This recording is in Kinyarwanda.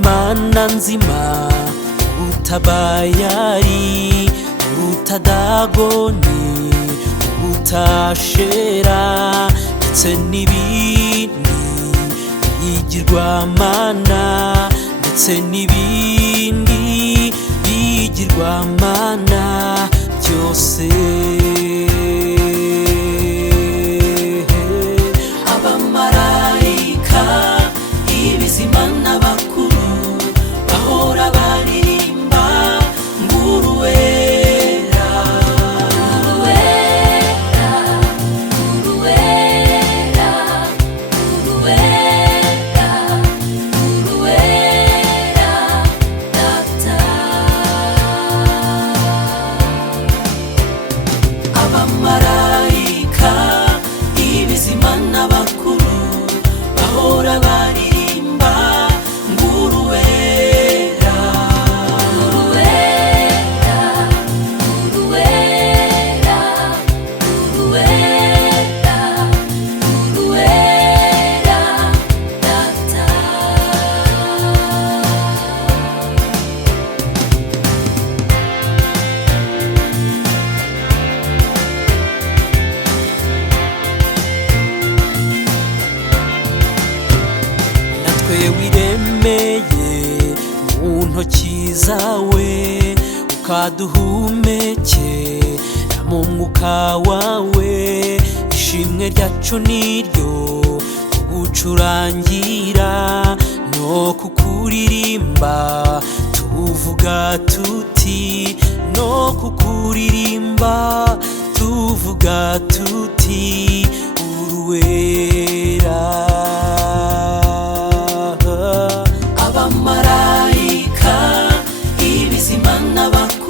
Urimana nzima utabayari utadagoni utashera ndetse n'ibindi bigirwamana ndetse n'ibindi bigirwamana byose. Abamarayika ibizima n'abakuru bahora baririmba nguruwera nguruwera nguruwera nguruwera nguruwera data. Abamarayika ibizima n'abakuru bahora baririmba nguruwera nguruwera nguruwera nguruwera nguruwera data. Natwe wiremeye mu ntoki zawe ukaduhumekera mu mwuka wawe, ishimwe ryacu niryo kugucurangira no kukuririmba tuvuga tuti no kukuririmba tuvuga tuti uruwera. Abamarayika ibizima n'abakuru